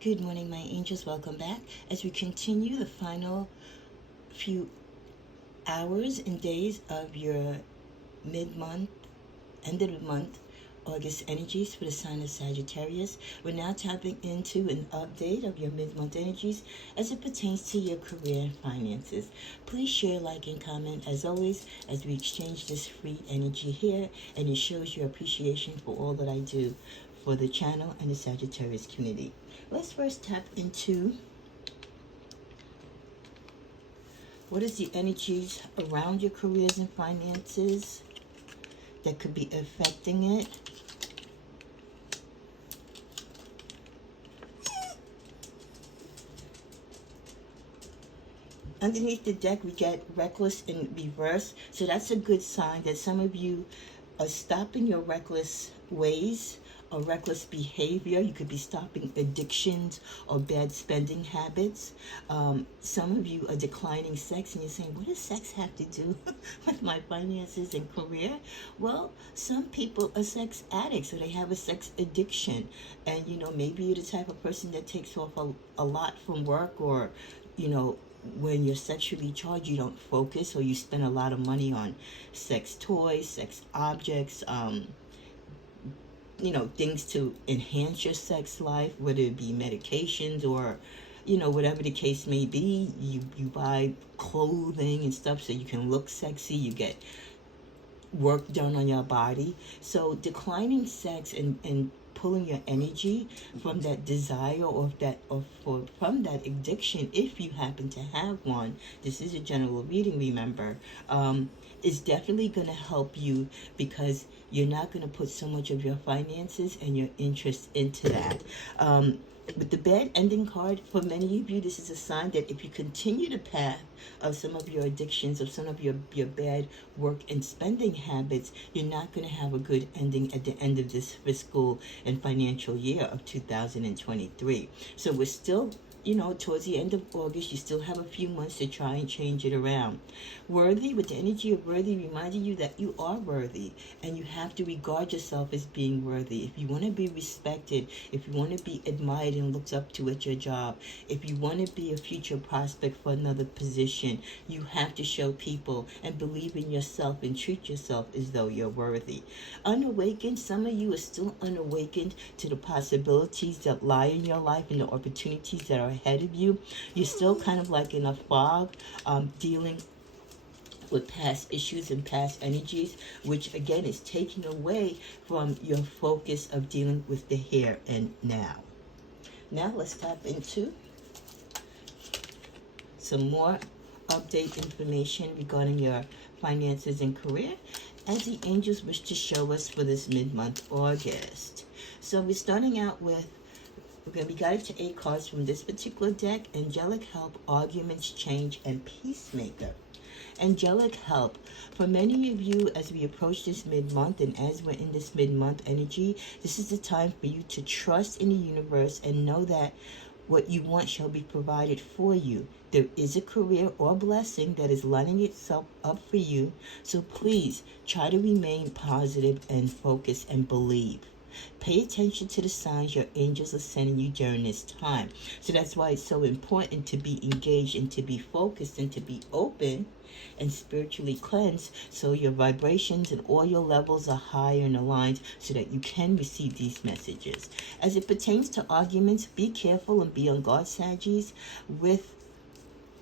Good morning, my angels. Welcome back as we continue the final few hours and days of your mid-month, end of the month, August energies for the sign of Sagittarius. We're now tapping into an update of your mid-month energies as it pertains to your career and finances. Please share, like, and comment as always as we exchange this free energy here, and it shows your appreciation for all that I do for the channel and the Sagittarius community. Let's first tap into what is the energies around your careers and finances that could be affecting it. Underneath the deck, we get reckless in reverse. So that's a good sign that some of you are stopping your reckless ways or reckless behavior. You could be stopping addictions or bad spending habits. Some of you are declining sex and you're saying, what does sex have to do with my finances and career? Well, some people are sex addicts, so they have a sex addiction. And, maybe you're the type of person that takes off a lot from work, or, when you're sexually charged, you don't focus, or you spend a lot of money on sex toys, sex objects, things to enhance your sex life, whether it be medications or, whatever the case may be. You buy clothing and stuff so you can look sexy. You get work done on your body. So declining sex and pulling your energy from that desire from that addiction, if you happen to have one, this is a general reading, remember, is definitely going to help you, because you're not going to put so much of your finances and your interest into that. With the bad ending card, for many of you, this is a sign that if you continue the path of some of your addictions, of some of your bad work and spending habits, you're not going to have a good ending at the end of this fiscal and financial year of 2023. So we're still, towards the end of August, you still have a few months to try and change it around. Worthy, with the energy of worthy, reminding you that you are worthy and you have to regard yourself as being worthy. If you want to be respected, if you want to be admired and looked up to at your job, if you want to be a future prospect for another position, you have to show people and believe in yourself and treat yourself as though you're worthy. Unawakened, some of you are still unawakened to the possibilities that lie in your life and the opportunities that are ahead of you. You're still kind of like in a fog, dealing with past issues and past energies, which again is taking away from your focus of dealing with the here and now. Now let's tap into some more update information regarding your finances and career, as the angels wish to show us for this mid-month August. So we're starting out with, we're going to be guided to 8 cards from this particular deck: Angelic Help, Arguments, Change, and Peacemaker. Angelic help. For many of you, as we approach this mid-month and as we're in this mid-month energy, this is the time for you to trust in the universe and know that what you want shall be provided for you. There is a career or blessing that is lining itself up for you. So please try to remain positive and focus and believe. Pay attention to the signs your angels are sending you during this time. So that's why it's so important to be engaged and to be focused and to be open and spiritually cleansed, so your vibrations and all your levels are higher and aligned, so that you can receive these messages. As it pertains to arguments, be careful and be on guard, Saggies, with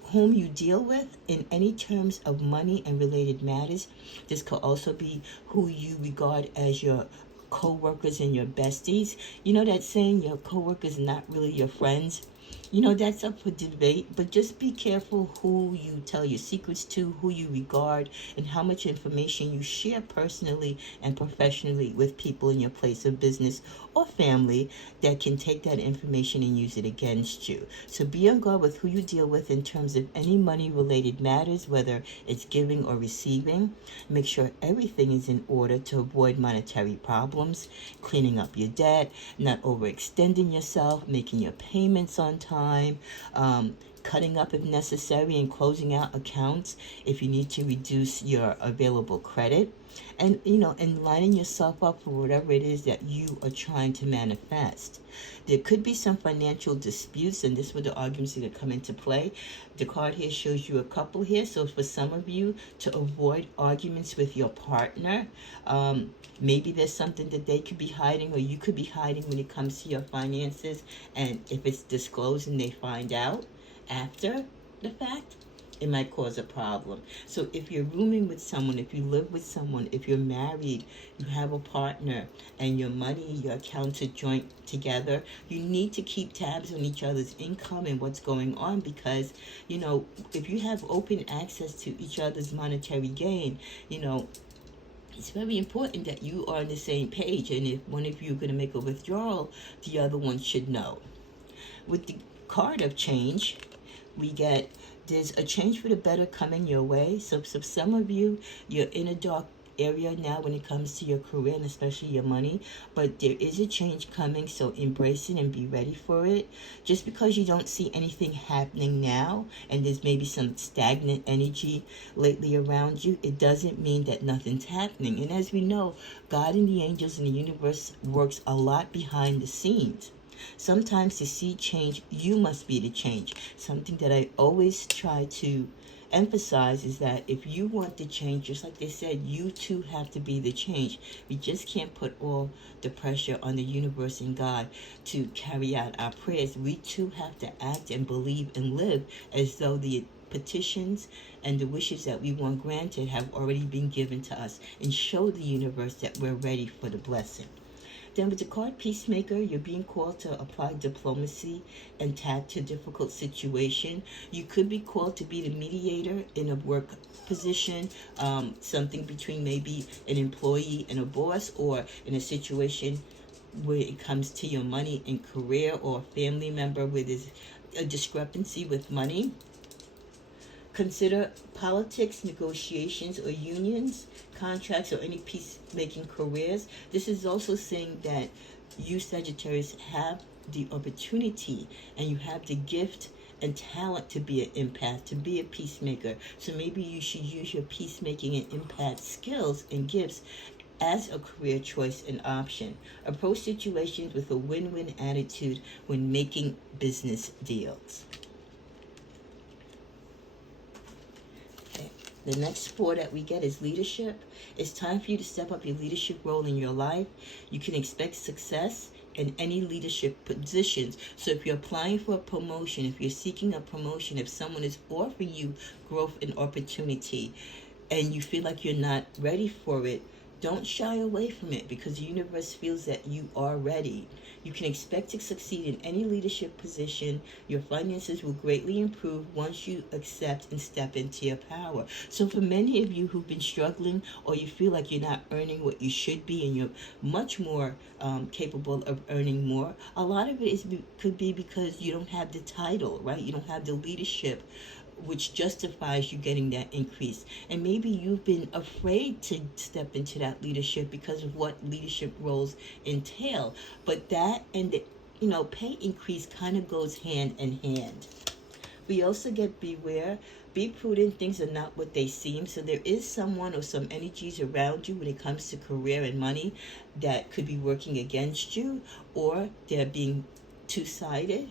whom you deal with in any terms of money and related matters. This could also be who you regard as your co-workers and your besties. You know that saying, your co-workers not really your friends? That's up for debate, but just be careful who you tell your secrets to, who you regard, and how much information you share personally and professionally with people in your place of business or family that can take that information and use it against you. So be on guard with who you deal with in terms of any money-related matters, whether it's giving or receiving. Make sure everything is in order to avoid monetary problems, cleaning up your debt, not overextending yourself, making your payments on time, cutting up if necessary and closing out accounts if you need to reduce your available credit, and and lining yourself up for whatever it is that you are trying to manifest. There could be some financial disputes, and this is where the arguments are going to come into play. The card here shows you a couple here, so for some of you, to avoid arguments with your partner, maybe there's something that they could be hiding or you could be hiding when it comes to your finances, and if it's disclosed and they find out after the fact, it might cause a problem. So if you're rooming with someone, if you live with someone, if you're married, you have a partner, and your money, your accounts are joint together, you need to keep tabs on each other's income and what's going on, because, if you have open access to each other's monetary gain, it's very important that you are on the same page. And if one of you are going to make a withdrawal, the other one should know. With the card of change, we get there's a change for the better coming your way. So some of you, you're in a dark area now when it comes to your career and especially your money, but there is a change coming, so embrace it and be ready for it. Just because you don't see anything happening now and there's maybe some stagnant energy lately around you, it doesn't mean that nothing's happening. And as we know, God and the angels and the universe works a lot behind the scenes. Sometimes to see change, you must be the change. Something that I always try to emphasize is that if you want the change, just like they said, you too have to be the change. We just can't put all the pressure on the universe and God to carry out our prayers. We too have to act and believe and live as though the petitions and the wishes that we want granted have already been given to us, and show the universe that we're ready for the blessing. Then with the card Peacemaker, you're being called to apply diplomacy and tact to a difficult situation. You could be called to be the mediator in a work position, something between maybe an employee and a boss, or in a situation where it comes to your money and career, or a family member where there's a discrepancy with money. Consider politics, negotiations, or unions, contracts, or any peacemaking careers. This is also saying that you, Sagittarius, have the opportunity and you have the gift and talent to be an empath, to be a peacemaker. So maybe you should use your peacemaking and empath skills and gifts as a career choice and option. Approach situations with a win-win attitude when making business deals. The next four that we get is leadership. It's time for you to step up your leadership role in your life. You can expect success in any leadership positions. So if you're applying for a promotion, if you're seeking a promotion, if someone is offering you growth and opportunity and you feel like you're not ready for it, don't shy away from it, because the universe feels that you are ready. You can expect to succeed in any leadership position. Your finances will greatly improve once you accept and step into your power. So for many of you who've been struggling, or you feel like you're not earning what you should be and you're much more capable of earning more, a lot of it could be because you don't have the title, right? You don't have the leadership which justifies you getting that increase. And maybe you've been afraid to step into that leadership because of what leadership roles entail. But that and the pay increase kind of goes hand in hand. We also get beware, be prudent, things are not what they seem. So there is someone or some energies around you when it comes to career and money that could be working against you, or they're being two-sided.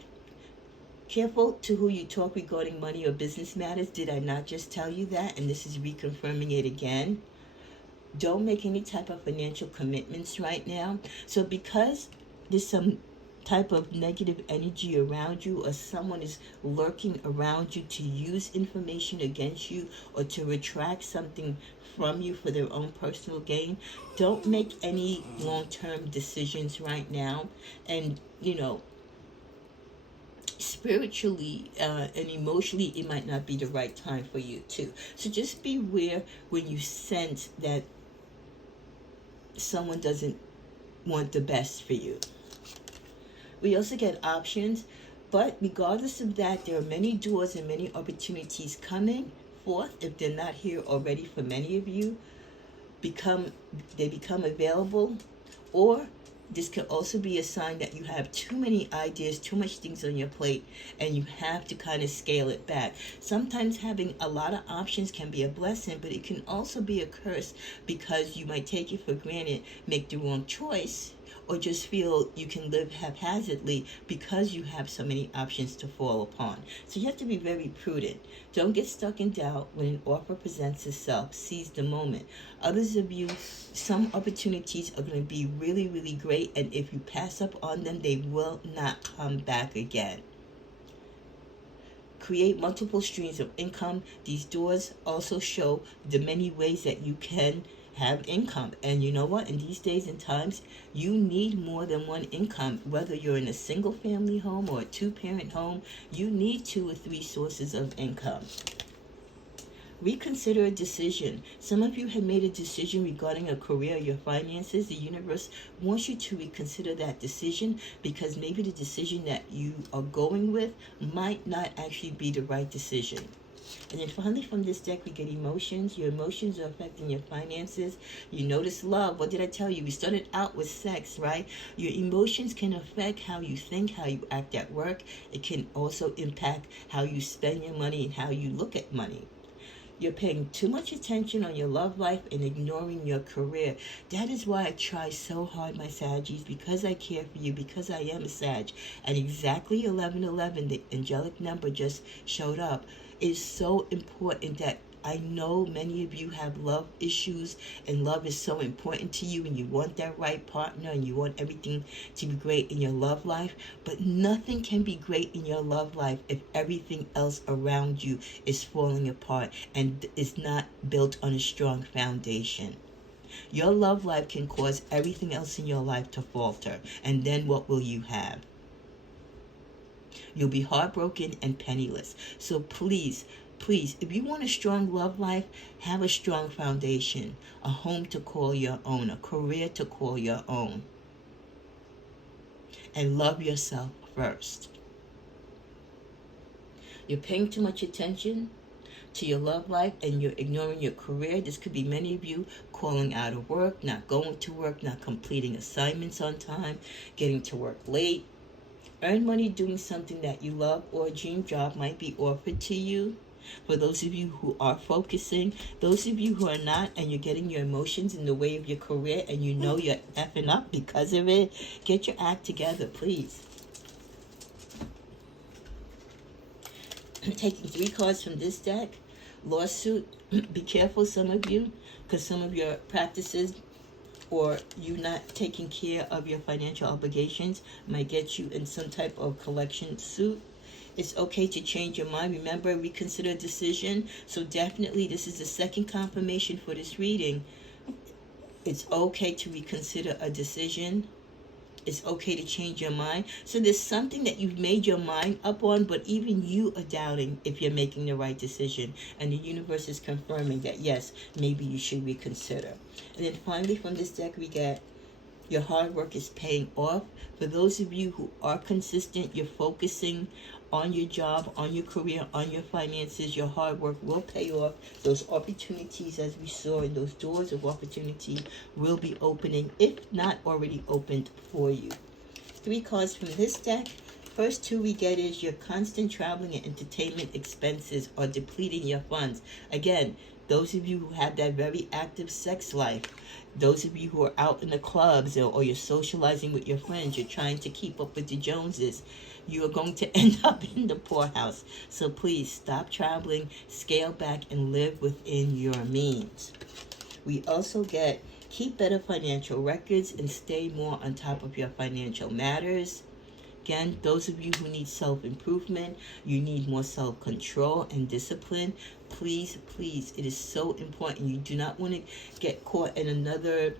Careful to who you talk regarding money or business matters. Did I not just tell you that? And this is reconfirming it again. Don't make any type of financial commitments right now. So because there's some type of negative energy around you, or someone is lurking around you to use information against you or to retract something from you for their own personal gain, don't make any long-term decisions right now. And spiritually and emotionally, it might not be the right time for you too. So just beware when you sense that someone doesn't want the best for you. We also get options, but regardless of that, there are many doors and many opportunities coming forth. If they're not here already for many of you, they become available, or This could also be a sign that you have too many ideas, too much things on your plate, and you have to kind of scale it back. Sometimes having a lot of options can be a blessing, but it can also be a curse because you might take it for granted, make the wrong choice, or just feel you can live haphazardly because you have so many options to fall upon. So you have to be very prudent. Don't get stuck in doubt when an offer presents itself. Seize the moment. Others of you, some opportunities are going to be really, really great, and if you pass up on them, they will not come back again. Create multiple streams of income. These doors also show the many ways that you can have income. And you know what? In these days and times, you need more than one income. Whether you're in a single family home or a two-parent home, you need 2 or 3 sources of income. Reconsider a decision. Some of you have made a decision regarding a career or your finances. The universe wants you to reconsider that decision because maybe the decision that you are going with might not actually be the right decision. And then finally from this deck, we get emotions. Your emotions are affecting your finances. You notice love. What did I tell you? We started out with sex, right? Your emotions can affect how you think, how you act at work. It can also impact how you spend your money and how you look at money. You're paying too much attention on your love life and ignoring your career. That is why I try so hard, my Saggies, because I care for you, because I am a Sag. And exactly 1111, the angelic number just showed up. It is so important that I know many of you have love issues, and love is so important to you, and you want that right partner, and you want everything to be great in your love life. But nothing can be great in your love life if everything else around you is falling apart and is not built on a strong foundation. Your love life can cause everything else in your life to falter, and then what will you have? You'll be heartbroken and penniless. So please, if you want a strong love life, have a strong foundation, a home to call your own, a career to call your own. And love yourself first. You're paying too much attention to your love life and you're ignoring your career. This could be many of you calling out of work, not going to work, not completing assignments on time, getting to work late. Earn money doing something that you love, or a dream job might be offered to you. For those of you who are focusing, those of you who are not, and you're getting your emotions in the way of your career and you know you're effing up because of it, get your act together, please. I'm taking 3 cards from this deck. Lawsuit. Be careful, some of you, because some of your practices or you not taking care of your financial obligations might get you in some type of collection suit. It's okay to change your mind. Remember, reconsider a decision. So definitely, this is the second confirmation for this reading. It's okay to reconsider a decision. It's okay to change your mind. So there's something that you've made your mind up on, but even you are doubting if you're making the right decision. And the universe is confirming that, yes, maybe you should reconsider. And then finally from this deck, we get your hard work is paying off. For those of you who are consistent, you're focusing on your job, on your career, on your finances, your hard work will pay off. Those opportunities, as we saw, in those doors of opportunity will be opening, if not already opened for you. 3 cards from this deck. First 2 we get is your constant traveling and entertainment expenses are depleting your funds. Again, those of you who have that very active sex life, those of you who are out in the clubs or you're socializing with your friends, you're trying to keep up with the Joneses, you are going to end up in the poorhouse. So please stop traveling, scale back, and live within your means. We also get keep better financial records and stay more on top of your financial matters. Again, those of you who need self-improvement, you need more self-control and discipline. Please, it is so important. You do not want to get caught in another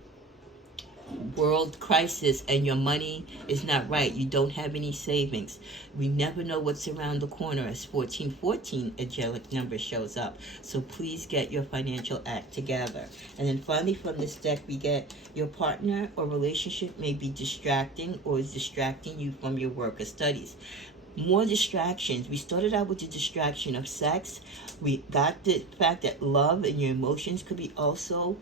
world crisis and your money is not right. You don't have any savings. We never know what's around the corner as 1414 angelic number shows up. So please get your financial act together. And then finally from this deck we get your partner or relationship may be distracting or is distracting you from your work or studies. More distractions. We started out with the distraction of sex. We got the fact that love and your emotions could be also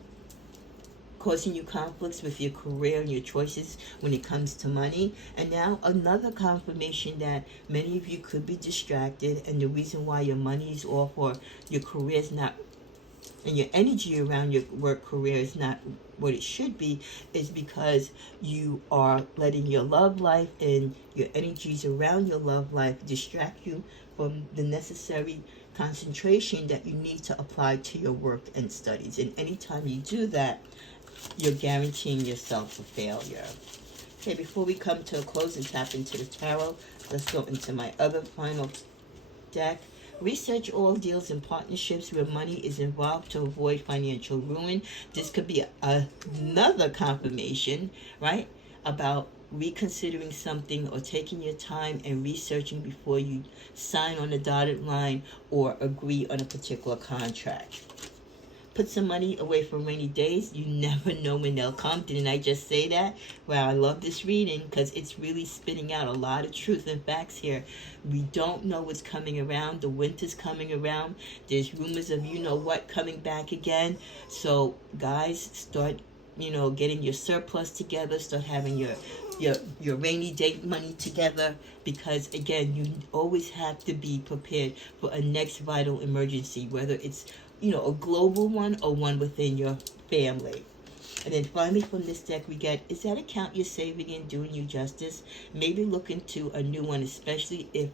causing you conflicts with your career and your choices when it comes to money. And now another confirmation that many of you could be distracted, and the reason why your money is off or your career is not, and your energy around your work career is not what it should be, is because you are letting your love life and your energies around your love life distract you from the necessary concentration that you need to apply to your work and studies. And anytime you do that, you're guaranteeing yourself a failure. Okay, before we come to a close and tap into the tarot, let's go into my other final deck. Research all deals and partnerships where money is involved to avoid financial ruin. This could be another confirmation, right, about reconsidering something or taking your time and researching before you sign on the dotted line or agree on a particular contract. Put some money away for rainy days. You never know when they'll come. Didn't I just say that? Wow, I love this reading because it's really spitting out a lot of truth and facts here. We don't know what's coming around. The winter's coming around. There's rumors of you-know-what coming back again. So, guys, start, getting your surplus together. Start having your rainy day money together, because, again, you always have to be prepared for a next vital emergency, whether it's a global one or one within your family. And then finally from this deck we get, is that account you're saving in doing you justice? Maybe look into a new one, especially if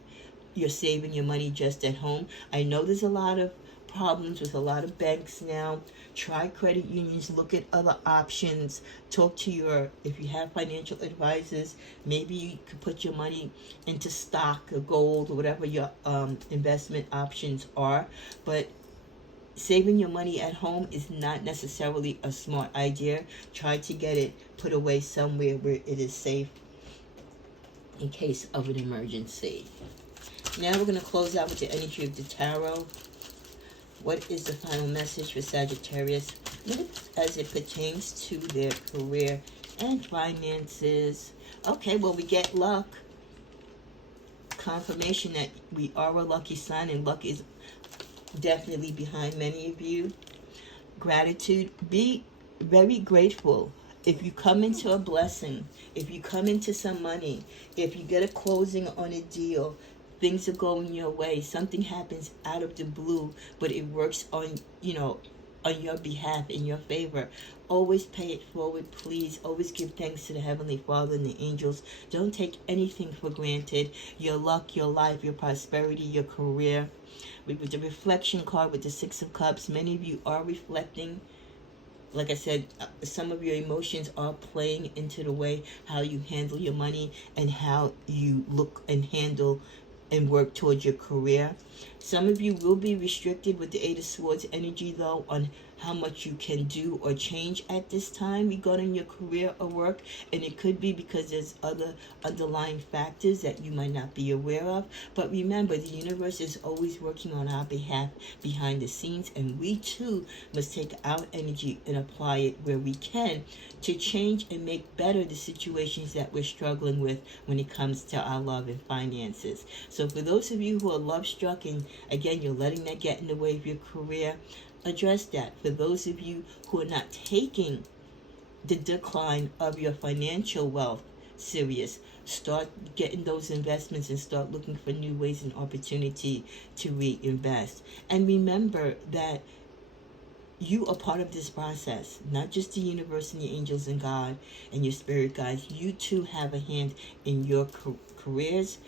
you're saving your money just at home. I know there's a lot of problems with a lot of banks now. Try credit unions, look at other options, talk to if you have financial advisors, maybe you could put your money into stock or gold or whatever your investment options are. But saving your money at home is not necessarily a smart idea. Try to get it put away somewhere where it is safe in case of an emergency. Now we're going to close out with the energy of the tarot. What is the final message for Sagittarius as it pertains to their career and finances? Okay, well, we get luck. Confirmation that we are a lucky sign, and luck is definitely behind many of you. Gratitude. Be very grateful. If you come into a blessing, if you come into some money, if you get a closing on a deal, things are going your way, something happens out of the blue, but it works on your behalf, in your favor. Always pay it forward, please. Always give thanks to the Heavenly Father and the angels. Don't take anything for granted. Your luck, your life, your prosperity, your career. With the reflection card with the Six of Cups, many of you are reflecting. Like I said, some of your emotions are playing into the way how you handle your money and how you look and handle and work towards your career. Some of you will be restricted with the Eight of Swords energy, though, on how much you can do or change at this time regarding your career or work. And it could be because there's other underlying factors that you might not be aware of. But remember, the universe is always working on our behalf behind the scenes. And we, too, must take our energy and apply it where we can to change and make better the situations that we're struggling with when it comes to our love and finances. So for those of you who are love-struck and, again, you're letting that get in the way of your career, address that. For those of you who are not taking the decline of your financial wealth serious, start getting those investments and start looking for new ways and opportunity to reinvest. And remember that you are part of this process, not just the universe and the angels and God and your spirit guides. You too have a hand in your careers,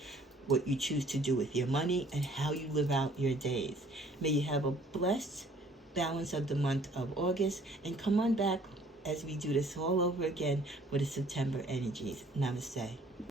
what you choose to do with your money, and how you live out your days. May you have a blessed balance of the month of August, and come on back as we do this all over again for the September energies. Namaste.